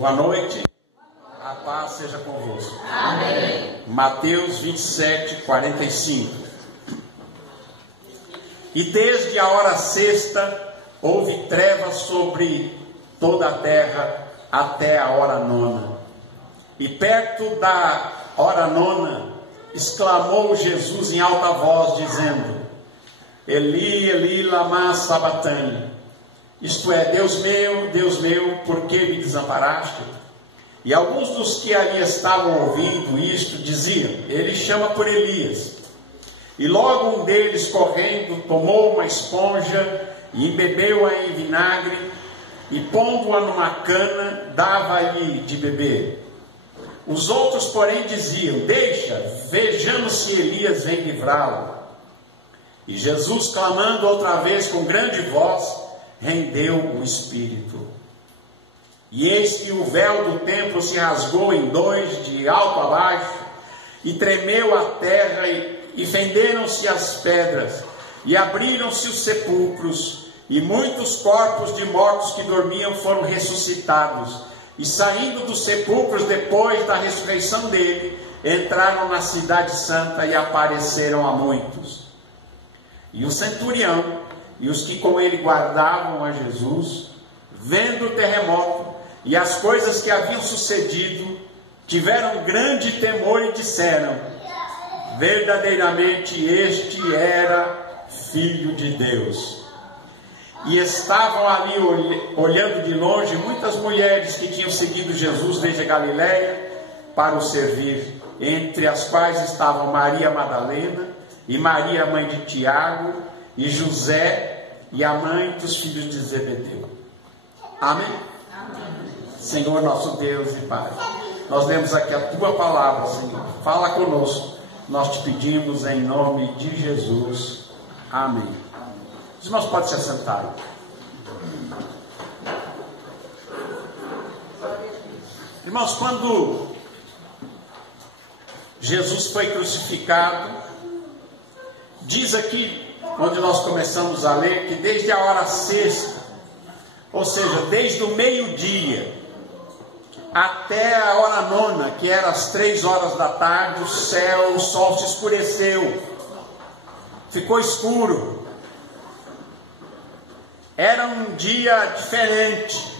Boa noite, a paz seja convosco. Amém. Mateus 27, 45. E desde a hora sexta houve trevas sobre toda a terra até a hora nona. E perto da hora nona exclamou Jesus em alta voz, dizendo: Eli, Eli, lama sabatani. Isto é, Deus meu, por que me desamparaste? E alguns dos que ali estavam ouvindo isto diziam: ele chama por Elias. E logo um deles, correndo, tomou uma esponja e embebeu-a em vinagre, e pondo-a numa cana, dava-lhe de beber. Os outros, porém, diziam: deixa, vejamos se Elias vem livrá-lo. E Jesus, clamando outra vez com grande voz, rendeu o espírito. E eis que o véu do templo se rasgou em dois, de alto a baixo, e tremeu a terra, e fenderam-se as pedras, e abriram-se os sepulcros, e muitos corpos de mortos que dormiam foram ressuscitados, e saindo dos sepulcros depois da ressurreição dele, entraram na cidade santa e apareceram a muitos. E o centurião e os que com ele guardavam a Jesus, vendo o terremoto e as coisas que haviam sucedido, tiveram grande temor e disseram: verdadeiramente este era Filho de Deus. E estavam ali olhando de longe muitas mulheres que tinham seguido Jesus desde a Galiléia para o servir, entre as quais estavam Maria Madalena e Maria, mãe de Tiago, e José, e a mãe dos filhos de Zebedeu. Amém? Amém. Senhor nosso Deus e Pai, nós lemos aqui a Tua palavra, Senhor. Fala conosco, nós te pedimos em nome de Jesus. Amém. Os irmãos podem se assentar. Irmãos, quando Jesus foi crucificado, diz aqui, onde nós começamos a ler, que desde a hora sexta, ou seja, desde o meio-dia até a hora nona, que era às 3 horas da tarde, o sol se escureceu, ficou escuro. Era um dia diferente,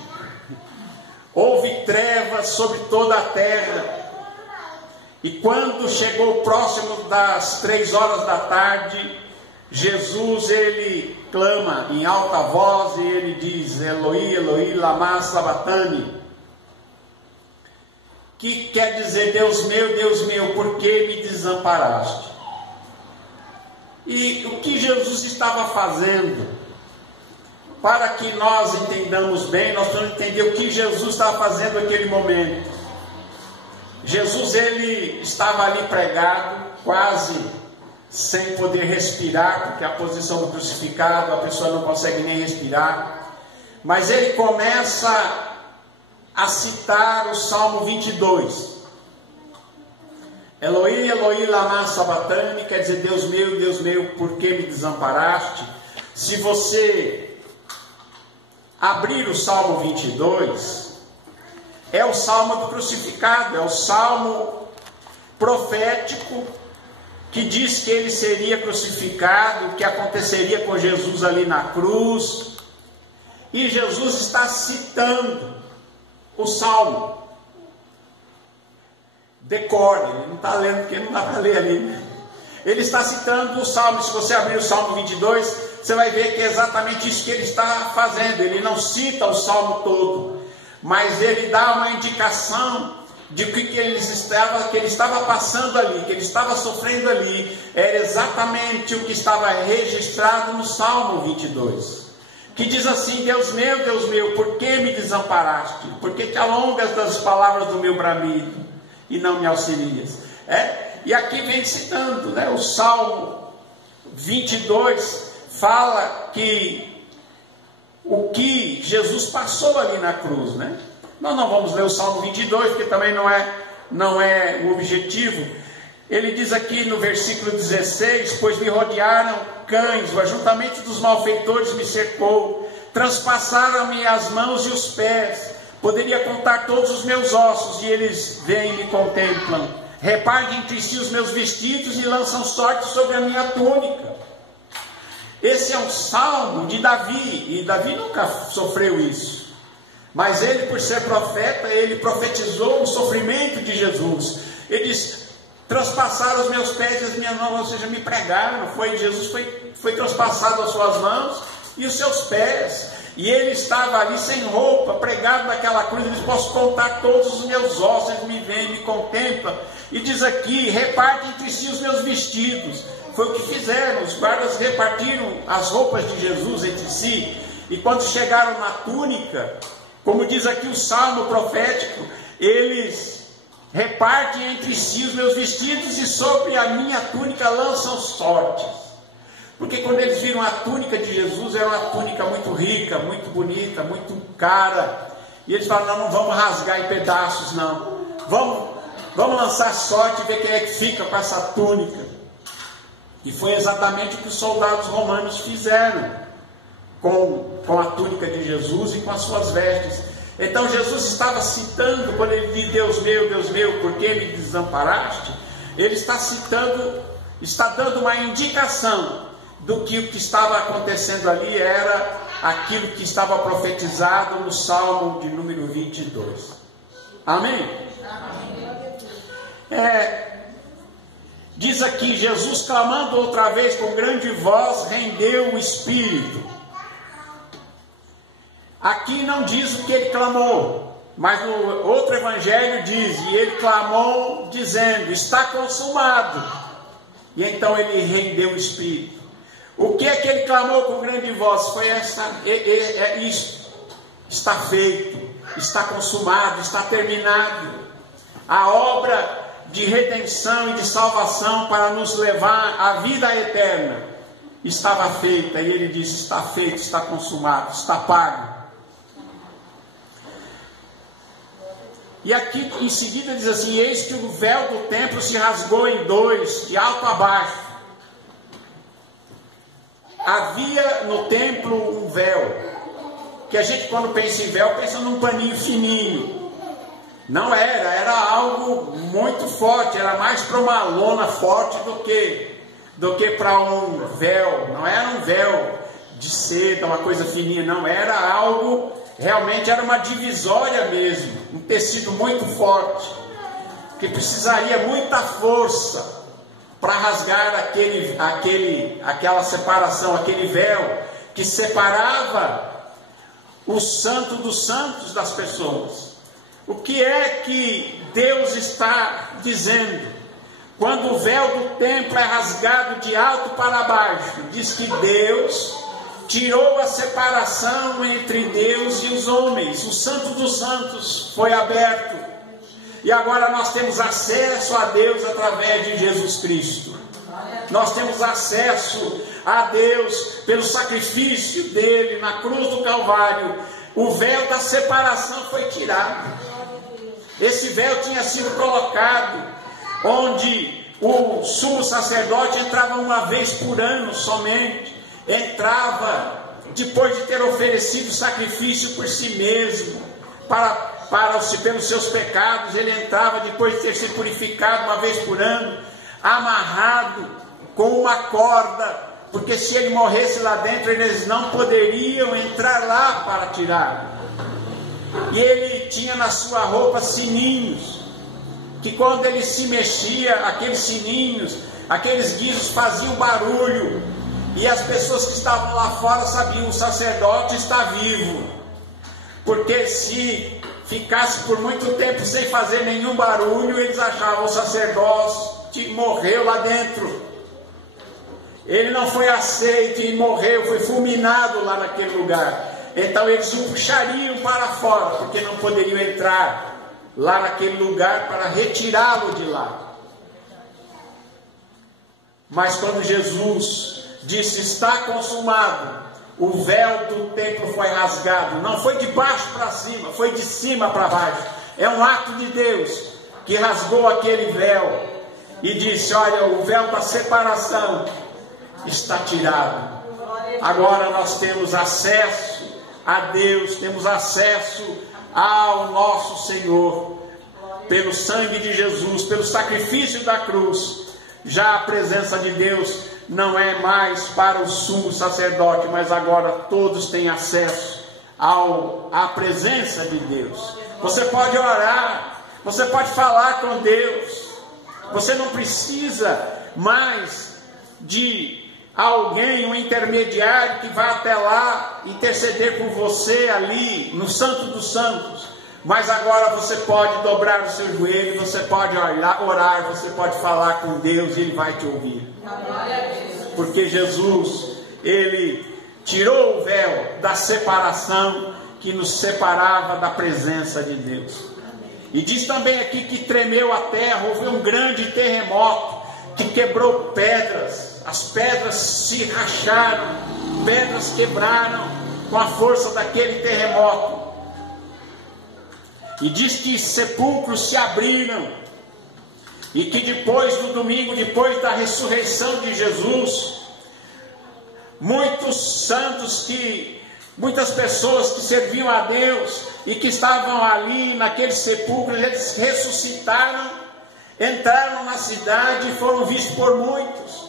houve trevas sobre toda a terra. E quando chegou próximo das 3 horas da tarde, Jesus, ele clama em alta voz e ele diz: Eloi, Eloi, lama sabatani, que quer dizer: Deus meu, por que me desamparaste? E o que Jesus estava fazendo? Para que nós entendamos bem, nós vamos entender o que Jesus estava fazendo naquele momento. Jesus, ele estava ali pregado, quase sem poder respirar, porque a posição do crucificado, a pessoa não consegue nem respirar. Mas ele começa a citar o Salmo 22. Eloi, Eloi, lama sabatani, quer dizer: Deus meu, por que me desamparaste? Se você abrir o Salmo 22, é o Salmo do crucificado, é o Salmo profético, que diz que ele seria crucificado, o que aconteceria com Jesus ali na cruz. E Jesus está citando o Salmo. Decore, ele não está lendo, porque não dá para ler ali, né? Ele está citando o Salmo. Se você abrir o Salmo 22, você vai ver que é exatamente isso que ele está fazendo. Ele não cita o Salmo todo, mas ele dá uma indicação de que ele estava passando ali, que ele estava sofrendo ali. Era exatamente o que estava registrado no Salmo 22, que diz assim: Deus meu, por que me desamparaste? Por que te alongas das palavras do meu bramido e não me auxilias? E aqui vem citando, né, o Salmo 22 fala que o que Jesus passou ali na cruz, né? Nós não vamos ler o Salmo 22, porque também não é o objetivo. Ele diz aqui no versículo 16: pois me rodearam cães, o ajuntamento dos malfeitores me cercou, transpassaram-me as mãos e os pés, Poderia contar todos os meus ossos, e eles vêm e me contemplam. Repartem entre si os meus vestidos e lançam sorte sobre a minha túnica. Esse é um salmo de Davi, e Davi nunca sofreu isso. Mas ele, por ser profeta, ele profetizou o sofrimento de Jesus. Ele diz: transpassaram os meus pés e as minhas mãos, ou seja, me pregaram. Jesus foi transpassado as suas mãos e os seus pés. E ele estava ali sem roupa, pregado naquela cruz. Ele diz: posso contar todos os meus ossos, eles me veem, me contemplam. E diz aqui: reparte entre si os meus vestidos. Foi o que fizeram, os guardas repartiram as roupas de Jesus entre si. E quando chegaram na túnica, como diz aqui o salmo profético, eles repartem entre si os meus vestidos e sobre a minha túnica lançam sortes. Porque quando eles viram a túnica de Jesus, era uma túnica muito rica, muito bonita, muito cara. E eles falaram: não vamos rasgar em pedaços, não. Vamos lançar sorte e ver quem é que fica com essa túnica. E foi exatamente o que os soldados romanos fizeram com a túnica de Jesus e com as suas vestes. Então Jesus estava citando, quando ele diz: Deus meu, por que me desamparaste? Ele está citando, está dando uma indicação do que o que estava acontecendo ali era aquilo que estava profetizado no Salmo de número 22. Amém? Diz aqui: Jesus, clamando outra vez com grande voz, rendeu o espírito. Aqui não diz o que ele clamou, mas no outro evangelho diz: e ele clamou dizendo: está consumado. E então ele rendeu o espírito. O que é que ele clamou com grande voz? Foi isso: está feito, está consumado, está terminado. A obra de redenção e de salvação para nos levar à vida eterna estava feita. E ele disse: está feito, está consumado, está pago. E aqui em seguida diz assim: eis que o véu do templo se rasgou em dois, de alto a baixo. Havia no templo um véu, que a gente, quando pensa em véu, pensa num paninho fininho. Não era algo muito forte, era mais para uma lona forte do que para um véu. Não era um véu de seda, uma coisa fininha, não, era algo, realmente era uma divisória mesmo, um tecido muito forte, que precisaria muita força para rasgar aquela separação, aquele véu que separava o santo dos santos das pessoas. O que é que Deus está dizendo? Quando o véu do templo é rasgado de alto para baixo, diz que Deus tirou a separação entre Deus e os homens. O santo dos santos foi aberto. E agora nós temos acesso a Deus através de Jesus Cristo. Nós temos acesso a Deus pelo sacrifício dele na cruz do Calvário. O véu da separação foi tirado. Esse véu tinha sido colocado onde o sumo sacerdote entrava uma vez por ano somente. Entrava depois de ter oferecido sacrifício por si mesmo, pelos seus pecados. Ele entrava depois de ter se purificado uma vez por ano, amarrado com uma corda, porque se ele morresse lá dentro, eles não poderiam entrar lá para tirar. E ele tinha na sua roupa sininhos, que quando ele se mexia, aqueles sininhos, aqueles guizos faziam barulho, e as pessoas que estavam lá fora sabiam: o sacerdote está vivo. Porque se ficasse por muito tempo sem fazer nenhum barulho, eles achavam: o sacerdote morreu lá dentro. Ele não foi aceito e morreu, foi fulminado lá naquele lugar. Então eles o puxariam para fora, porque não poderiam entrar lá naquele lugar para retirá-lo de lá. Mas quando Jesus disse: está consumado, o véu do templo foi rasgado. Não foi de baixo para cima, foi de cima para baixo. É um ato de Deus que rasgou aquele véu e disse: olha, o véu da separação está tirado. Agora nós temos acesso a Deus, temos acesso ao nosso Senhor, pelo sangue de Jesus, pelo sacrifício da cruz. Já a presença de Deus não é mais para o sumo sacerdote, mas agora todos têm acesso à presença de Deus. Você pode orar, você pode falar com Deus, você não precisa mais de alguém, um intermediário que vá até lá interceder por você ali no Santo dos Santos. Mas agora você pode dobrar o seu joelho, você pode orar, você pode falar com Deus e Ele vai te ouvir. Porque Jesus, Ele tirou o véu da separação que nos separava da presença de Deus. E diz também aqui que tremeu a terra, houve um grande terremoto que quebrou pedras, as pedras se racharam, pedras quebraram com a força daquele terremoto. E diz que sepulcros se abriram, e que depois do domingo, depois da ressurreição de Jesus, muitos santos, muitas pessoas que serviam a Deus e que estavam ali naqueles sepulcros, eles ressuscitaram, entraram na cidade e foram vistos por muitos.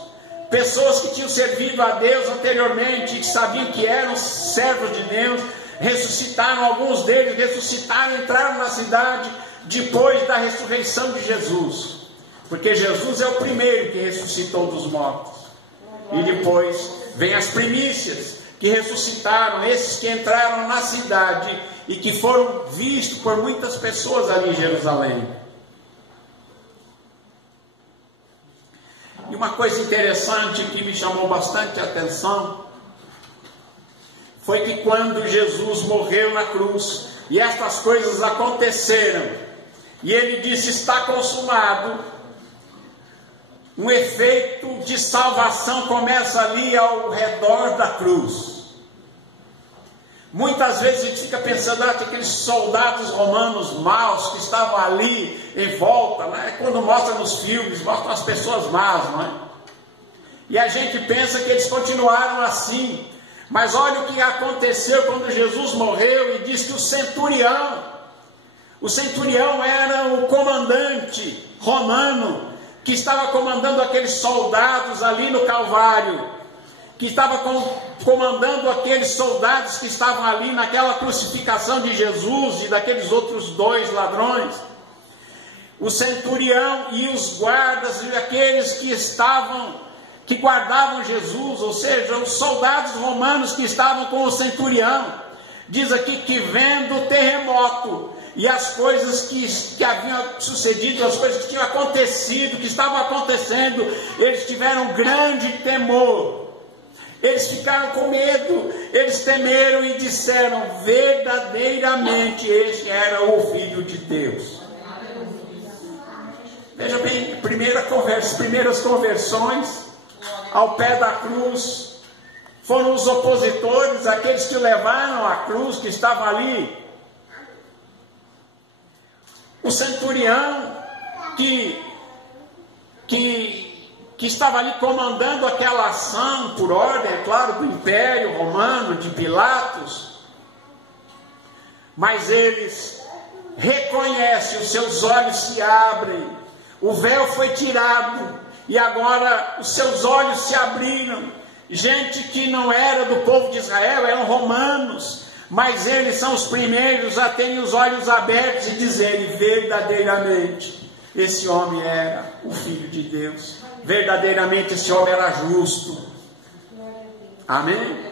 Pessoas que tinham servido a Deus anteriormente, que sabiam que eram servos de Deus, ressuscitaram, alguns deles ressuscitaram, entraram na cidade depois da ressurreição de Jesus, porque Jesus é o primeiro que ressuscitou dos mortos, e depois vem as primícias que ressuscitaram, esses que entraram na cidade e que foram vistos por muitas pessoas ali em Jerusalém. E uma coisa interessante que me chamou bastante a atenção foi que quando Jesus morreu na cruz e estas coisas aconteceram, e ele disse: está consumado, um efeito de salvação começa ali ao redor da cruz. Muitas vezes a gente fica pensando, que aqueles soldados romanos maus que estavam ali em volta, né? Quando mostra nos filmes, mostram as pessoas más, não é? E a gente pensa que eles continuaram assim. Mas olha o que aconteceu quando Jesus morreu, e diz que o centurião era o comandante romano, que estava comandando aqueles soldados ali no Calvário, que estava comandando aqueles soldados que estavam ali naquela crucificação de Jesus e daqueles outros dois ladrões. O centurião e os guardas e aqueles que guardavam Jesus, ou seja, os soldados romanos que estavam com o centurião. Diz aqui que vendo o terremoto e as coisas que haviam sucedido, as coisas que tinham acontecido, que estavam acontecendo, eles tiveram grande temor. Eles ficaram com medo, eles temeram e disseram: verdadeiramente este era o Filho de Deus. Veja bem, primeiras conversões ao pé da cruz foram os opositores, aqueles que levaram a cruz, que estavam ali. O centurião que estava ali comandando aquela ação por ordem, é claro, do Império Romano, de Pilatos. Mas eles reconhecem, os seus olhos se abrem, o véu foi tirado e agora os seus olhos se abriram. Gente que não era do povo de Israel, eram romanos, mas eles são os primeiros a terem os olhos abertos e dizerem: verdadeiramente esse homem era o Filho de Deus, verdadeiramente esse homem era justo. Amém?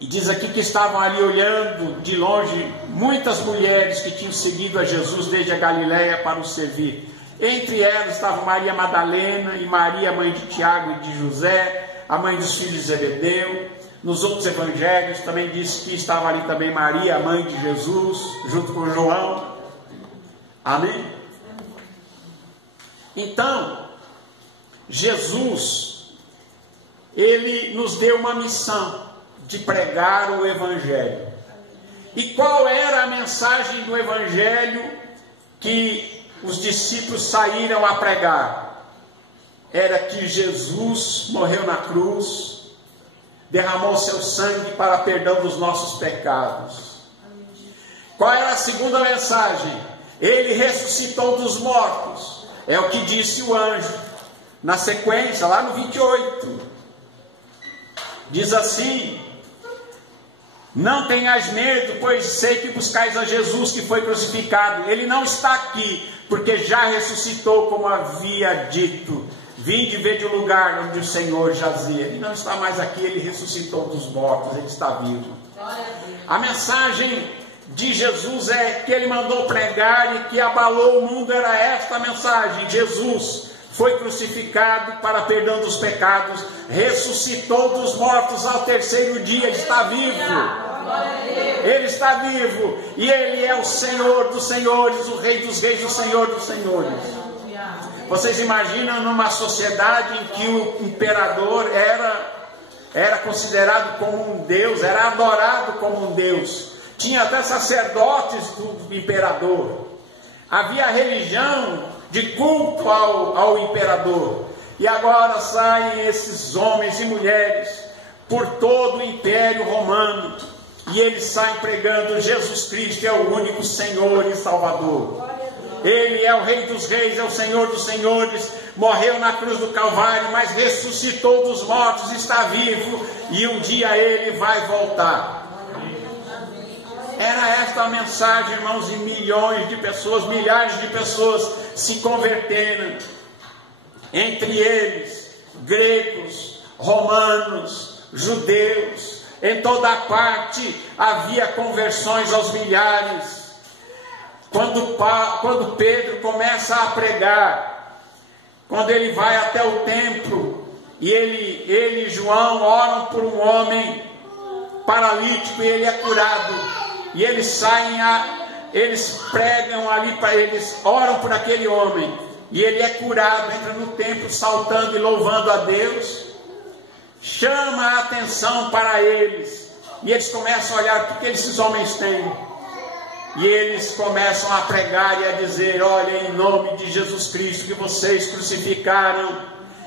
E diz aqui que estavam ali olhando de longe muitas mulheres que tinham seguido a Jesus desde a Galiléia para o servir. Entre elas estavam Maria Madalena e Maria, mãe de Tiago e de José, a mãe dos filhos de Zebedeu. Nos outros evangelhos também diz que estava ali também Maria, a mãe de Jesus, junto com João. Amém? Então, Jesus, Ele nos deu uma missão de pregar o Evangelho. E qual era a mensagem do Evangelho que os discípulos saíram a pregar? Era que Jesus morreu na cruz, derramou seu sangue para perdão dos nossos pecados. Qual era a segunda mensagem? Ele ressuscitou dos mortos. É o que disse o anjo. Na sequência, lá no 28. Diz assim: não tenhas medo, pois sei que buscais a Jesus que foi crucificado. Ele não está aqui, porque já ressuscitou, como havia dito. Vinde e vede o lugar onde o Senhor jazia. Ele não está mais aqui, ele ressuscitou dos mortos, ele está vivo. A mensagem de Jesus é que ele mandou pregar e que abalou o mundo, era esta a mensagem: Jesus foi crucificado para perdão dos pecados, ressuscitou dos mortos ao terceiro dia, está vivo. Ele está vivo, e Ele é o Senhor dos senhores, o Rei dos reis, o Senhor dos senhores. Vocês imaginam numa sociedade em que o imperador era considerado como um Deus, era adorado como um Deus, tinha até sacerdotes do imperador, havia religião de culto ao imperador, e agora saem esses homens e mulheres por todo o Império Romano, e eles saem pregando: Jesus Cristo é o único Senhor e Salvador. Ele é o Rei dos reis, é o Senhor dos senhores, morreu na cruz do Calvário, mas ressuscitou dos mortos, está vivo, e um dia Ele vai voltar. Era esta a mensagem, irmãos, e milhões de pessoas, milhares de pessoas se converteram, entre eles gregos, romanos, judeus, em toda parte havia conversões aos milhares. Quando Pedro começa a pregar, quando ele vai até o templo, e ele e João oram por um homem paralítico, e ele é curado, e eles saem, eles pregam ali para eles, oram por aquele homem, e ele é curado, entra no templo saltando e louvando a Deus, chama a atenção para eles, e eles começam a olhar: o que esses homens têm? E eles começam a pregar e a dizer: olha, em nome de Jesus Cristo que vocês crucificaram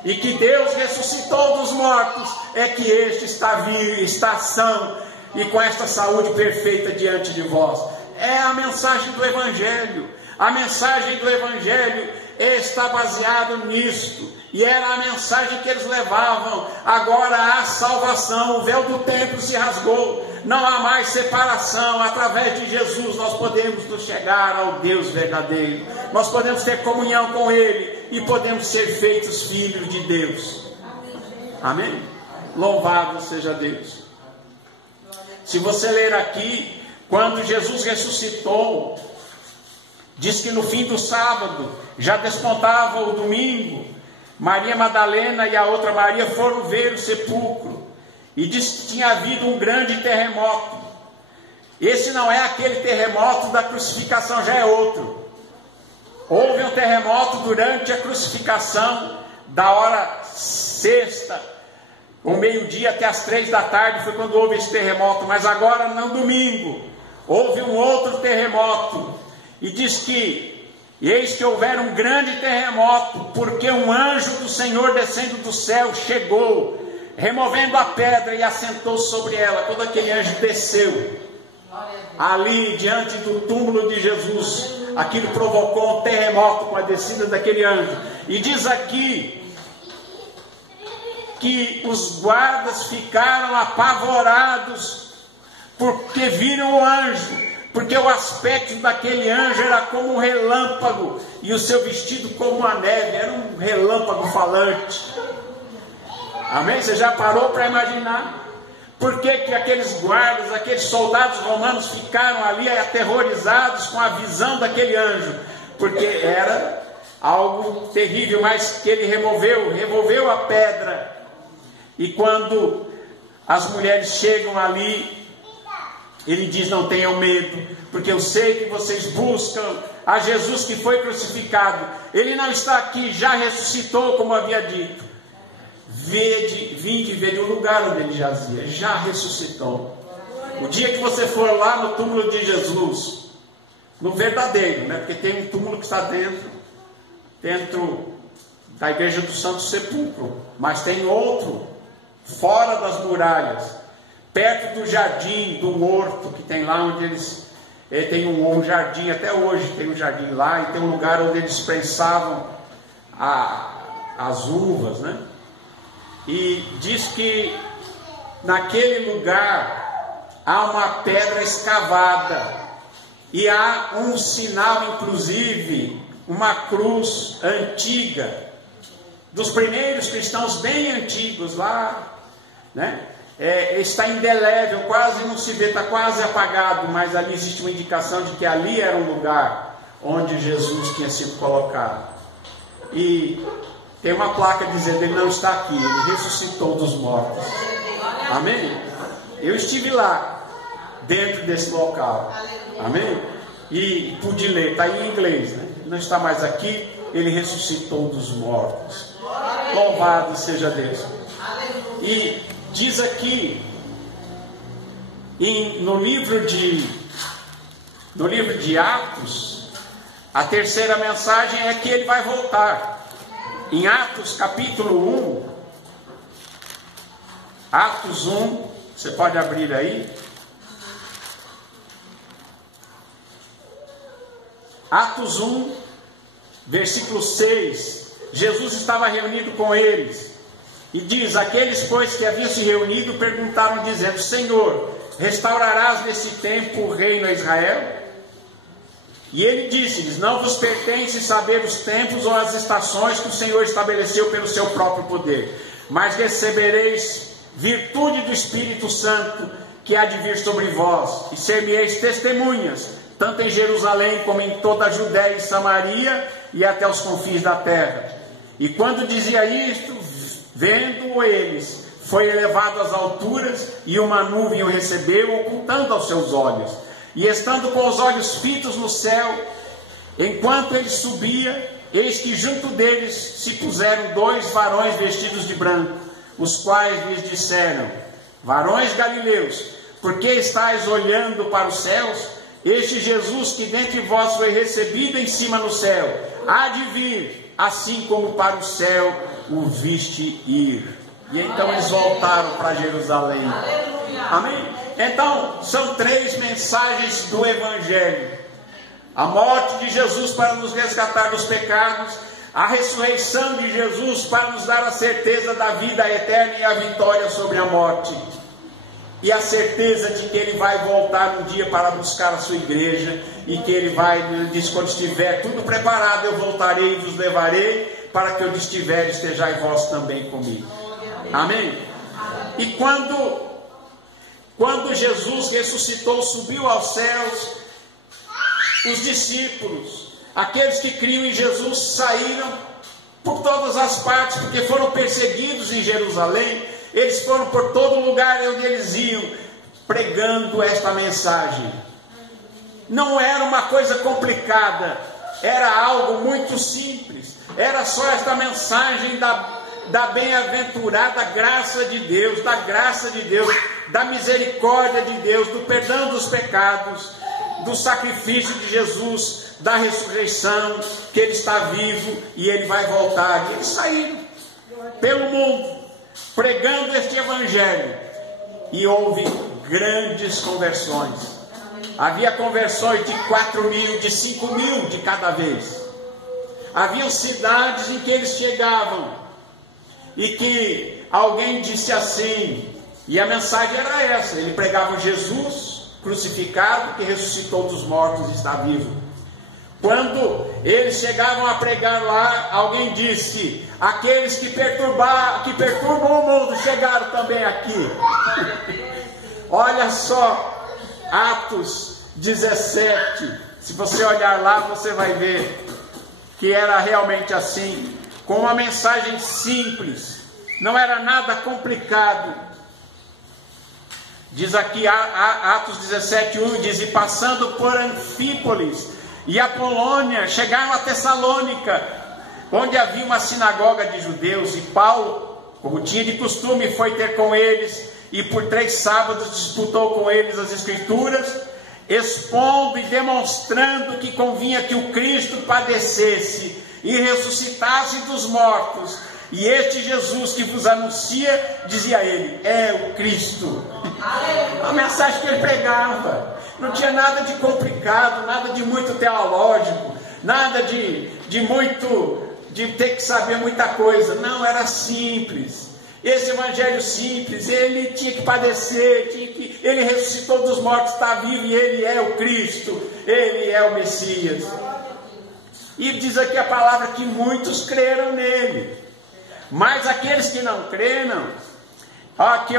e que Deus ressuscitou dos mortos, é que este está vivo, está são e com esta saúde perfeita diante de vós. É a mensagem do Evangelho. A mensagem do Evangelho está baseada nisto, e era a mensagem que eles levavam. Agora há salvação, o véu do templo se rasgou, não há mais separação. Através de Jesus nós podemos nos chegar ao Deus verdadeiro, nós podemos ter comunhão com Ele e podemos ser feitos filhos de Deus. Amém? Louvado seja Deus. Se você ler aqui, quando Jesus ressuscitou, diz que no fim do sábado, já despontava o domingo, Maria Madalena e a outra Maria foram ver o sepulcro, e diz que tinha havido um grande terremoto. Esse não é aquele terremoto da crucificação, já é outro. Houve um terremoto durante a crucificação, da hora sexta, o meio-dia até as 3 da tarde, foi quando houve esse terremoto. Mas agora, no domingo, houve um outro terremoto, e diz que: eis que houver um grande terremoto, porque um anjo do Senhor descendo do céu chegou, removendo a pedra, e assentou sobre ela. Todo aquele anjo desceu ali diante do túmulo de Jesus. Aquilo provocou um terremoto com a descida daquele anjo. E diz aqui que os guardas ficaram apavorados, porque viram o anjo, porque o aspecto daquele anjo era como um relâmpago, e o seu vestido como a neve, era um relâmpago falante. Amém? Você já parou para imaginar? Por que aqueles guardas, aqueles soldados romanos ficaram ali aterrorizados com a visão daquele anjo? Porque era algo terrível, mas que ele removeu a pedra. E quando as mulheres chegam ali, ele diz: não tenham medo, porque eu sei que vocês buscam a Jesus que foi crucificado. Ele não está aqui, já ressuscitou, como havia dito. Vinde e vede o lugar onde ele jazia, já ressuscitou. O dia que você for lá no túmulo de Jesus, no verdadeiro, né? Porque tem um túmulo que está dentro da igreja do Santo Sepulcro, mas tem outro fora das muralhas, perto do jardim, do horto que tem lá onde eles tem um jardim, até hoje tem um jardim lá, e tem um lugar onde eles prensavam as uvas, né? E diz que naquele lugar há uma pedra escavada e há um sinal, inclusive uma cruz antiga dos primeiros cristãos bem antigos lá, né? Está indelével, quase não se vê, está quase apagado, mas ali existe uma indicação de que ali era um lugar onde Jesus tinha sido colocado. E tem uma placa dizendo: ele não está aqui, ele ressuscitou dos mortos. Amém? Eu estive lá, dentro desse local. Amém? E pude ler, está em inglês, né? Ele não está mais aqui, ele ressuscitou dos mortos. Louvado seja Deus. E diz aqui no livro de Atos, a terceira mensagem é que ele vai voltar. Em Atos capítulo 1, Atos 1, você pode abrir aí. Atos 1, versículo 6. Jesus estava reunido com eles. E diz: aqueles, pois, que haviam se reunido, perguntaram, dizendo: Senhor, restaurarás nesse tempo o reino a Israel? E ele disse-lhes: não vos pertence saber os tempos ou as estações que o Senhor estabeleceu pelo seu próprio poder, mas recebereis virtude do Espírito Santo que há de vir sobre vós, e ser-me-eis testemunhas, tanto em Jerusalém como em toda a Judéia e Samaria e até os confins da terra. E quando dizia isto, vendo eles, foi elevado às alturas, e uma nuvem o recebeu, ocultando aos seus olhos. E estando com os olhos fitos no céu, enquanto ele subia, eis que junto deles se puseram 2 varões vestidos de branco, os quais lhes disseram: varões galileus, por que estáis olhando para os céus? Este Jesus que dentre vós foi recebido em cima no céu, há de vir, assim como para o céu o viste ir. E então eles voltaram para Jerusalém. Amém? Então, são 3 mensagens do Evangelho: a morte de Jesus para nos resgatar dos pecados, a ressurreição de Jesus para nos dar a certeza da vida eterna e a vitória sobre a morte, e a certeza de que Ele vai voltar um dia para buscar a sua igreja, e que Ele vai, Ele diz: quando estiver tudo preparado, eu voltarei e vos levarei, para que onde estiver, estejais vós também comigo. Amém? E quando Jesus ressuscitou, subiu aos céus, os discípulos, aqueles que criam em Jesus, saíram por todas as partes, porque foram perseguidos em Jerusalém. Eles foram por todo lugar onde eles iam, pregando esta mensagem. Não era uma coisa complicada, era algo muito simples. Era só esta mensagem da bem-aventurada graça de Deus, da graça de Deus, da misericórdia de Deus, do perdão dos pecados, do sacrifício de Jesus, da ressurreição, que Ele está vivo e Ele vai voltar. E eles saíram pelo mundo pregando este Evangelho, e houve grandes conversões. Havia conversões de 4.000, de 5.000 de cada vez. Havia cidades em que eles chegavam e que alguém disse assim, e a mensagem era essa: ele pregava Jesus crucificado, que ressuscitou dos mortos e está vivo. Quando eles chegavam a pregar lá, alguém disse: aqueles que perturbam o mundo chegaram também aqui. Olha só, Atos 17, se você olhar lá, você vai ver que era realmente assim, com uma mensagem simples, não era nada complicado. Diz aqui, Atos 17:1, diz: e passando por Anfípolis e Apolônia, chegaram a Tessalônica, onde havia uma sinagoga de judeus, e Paulo, como tinha de costume, foi ter com eles, e por 3 sábados disputou com eles as Escrituras, expondo e demonstrando que convinha que o Cristo padecesse e ressuscitasse dos mortos, E este Jesus que vos anuncia, dizia ele, é o Cristo. A mensagem que ele pregava. Não tinha nada de complicado, nada de muito teológico, nada de ter que saber muita coisa. Não, era simples. Esse evangelho simples, ele tinha que padecer, ele ressuscitou dos mortos, está vivo, e ele é o Cristo, ele é o Messias. E diz aqui a palavra que muitos creram nele. Mas aqueles que não creram, aqui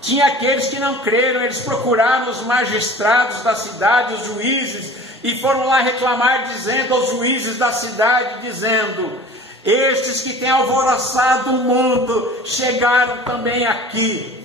tinha aqueles que não creram, eles procuraram os magistrados da cidade, os juízes, e foram lá reclamar, dizendo aos juízes da cidade, dizendo, estes que têm alvoroçado o mundo, chegaram também aqui.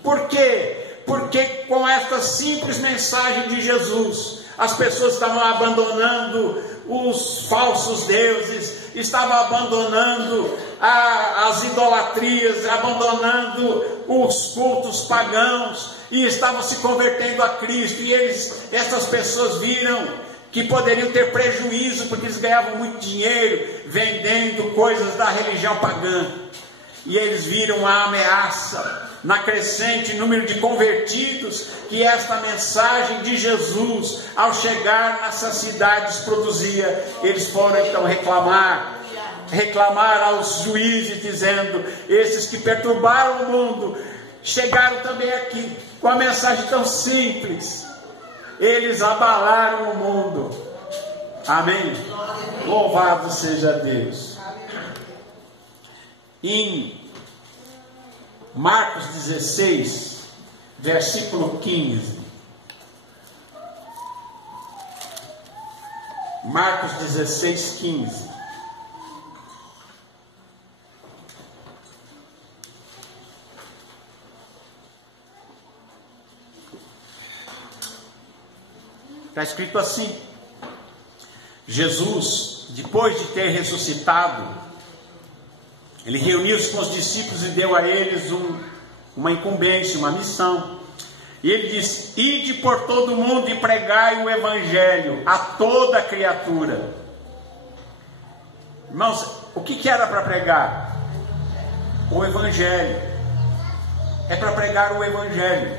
Por quê? Porque com esta simples mensagem de Jesus, as pessoas estavam abandonando os falsos deuses, estavam abandonando as idolatrias, abandonando os cultos pagãos, e estavam se convertendo a Cristo. E essas pessoas viram que poderiam ter prejuízo, porque eles ganhavam muito dinheiro vendendo coisas da religião pagã. E eles viram a ameaça na crescente número de convertidos que esta mensagem de Jesus, ao chegar nessas cidades, produzia. Eles foram então reclamar aos juízes, dizendo, esses que perturbaram o mundo, chegaram também aqui, com a mensagem tão simples. Eles abalaram o mundo. Amém? Louvado seja Deus. Em Marcos 16, versículo 15. Marcos 16, 15. Está escrito assim: Jesus, depois de ter ressuscitado, ele reuniu-se com os discípulos e deu a eles uma incumbência, uma missão. E ele disse: ide por todo o mundo e pregai o evangelho a toda criatura. Irmãos, o que era para pregar? O evangelho. É para pregar o evangelho.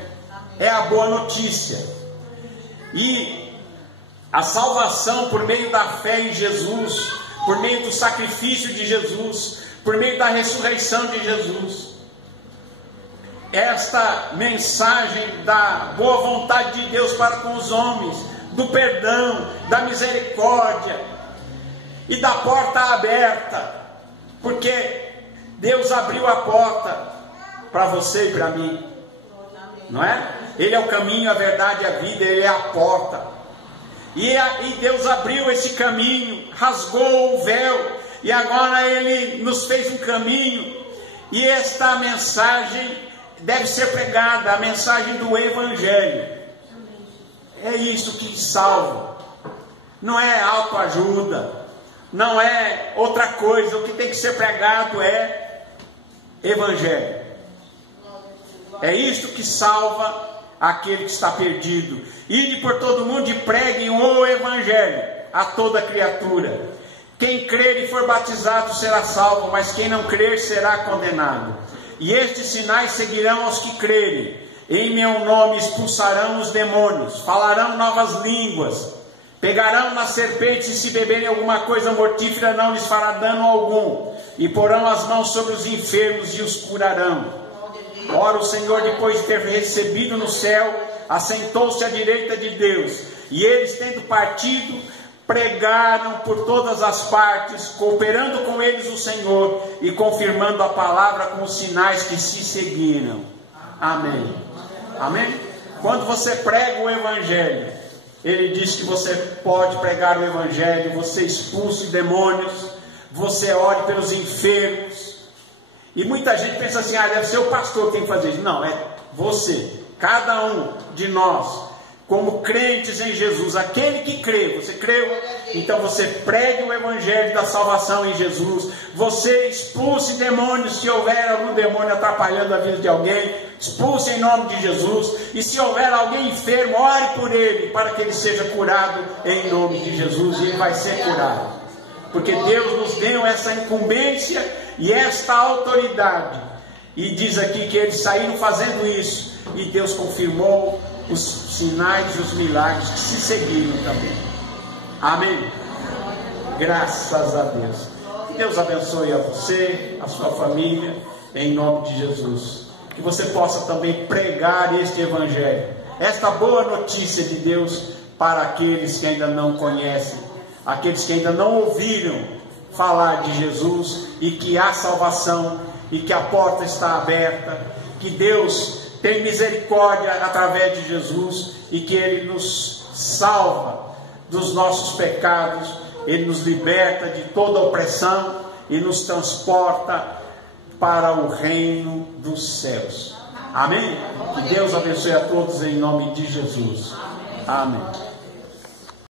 É a boa notícia. E a salvação por meio da fé em Jesus, por meio do sacrifício de Jesus, por meio da ressurreição de Jesus. Esta mensagem da boa vontade de Deus para com os homens, do perdão, da misericórdia e da porta aberta, porque Deus abriu a porta para você e para mim, não é? Ele é o caminho, a verdade e a vida, Ele é a porta. E Deus abriu esse caminho, rasgou o véu, e agora Ele nos fez um caminho, e esta mensagem deve ser pregada, a mensagem do Evangelho. É isso que salva, não é autoajuda, não é outra coisa. O que tem que ser pregado é Evangelho. É isto que salva aquele que está perdido. Ide por todo mundo e preguem o Evangelho a toda criatura. Quem crer e for batizado será salvo, mas quem não crer será condenado. E estes sinais seguirão aos que crerem. Em meu nome expulsarão os demônios, falarão novas línguas, pegarão nas serpentes, e se beberem alguma coisa mortífera não lhes fará dano algum, e porão as mãos sobre os enfermos e os curarão. Ora, o Senhor, depois de ter recebido no céu, assentou-se à direita de Deus, e eles, tendo partido, pregaram por todas as partes, cooperando com eles o Senhor e confirmando a palavra com os sinais que se seguiram. Amém. Amém? Quando você prega o Evangelho, ele diz que você pode pregar o Evangelho, você expulse demônios, você ore pelos enfermos. E muita gente pensa assim, deve ser o pastor que tem que fazer isso. Não, é você, cada um de nós, como crentes em Jesus, aquele que crê. Você creu? Então você pregue o Evangelho da salvação em Jesus, você expulse demônios, se houver algum demônio atrapalhando a vida de alguém, expulse em nome de Jesus. E se houver alguém enfermo, ore por ele, para que ele seja curado em nome de Jesus, e ele vai ser curado, porque Deus nos deu essa incumbência e esta autoridade. E diz aqui que eles saíram fazendo isso, e Deus confirmou os sinais e os milagres que se seguiram também. Amém? Graças a Deus. Que Deus abençoe a você, a sua família, em nome de Jesus. Que você possa também pregar este evangelho, esta boa notícia de Deus, para aqueles que ainda não conhecem, aqueles que ainda não ouviram falar de Jesus, e que há salvação, e que a porta está aberta, que Deus tem misericórdia através de Jesus, e que Ele nos salva dos nossos pecados, Ele nos liberta de toda opressão e nos transporta para o reino dos céus. Amém? Que Deus abençoe a todos em nome de Jesus. Amém.